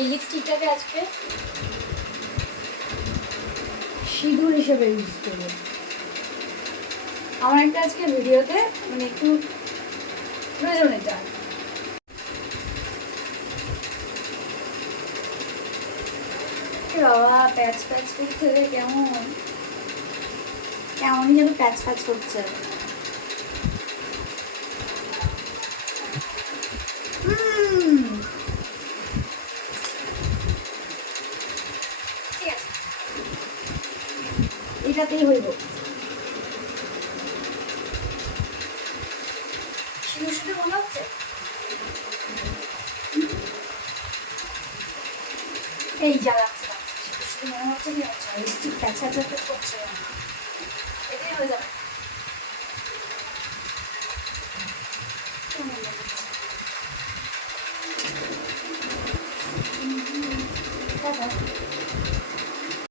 এই লিপস্টিকটাকে আজকে সিঁদুর হিসেবে ইউজ করব। আমার একটা আজকে ভিডিওতে মানে একটু প্রয়োজন এটা। বাবা, প্যাচ প্যাচ করছে কেমন? কেমন যেন প্যাচ প্যাচ করছে। এটাতেই হইব। শুধু মনে হচ্ছে? এই জ্বালাচ্ছে মনে হচ্ছে কি আচ্ছা লিপস্টিক প্যাচা প্যাচা করছে এটাই হয়ে যাবে? টাটা।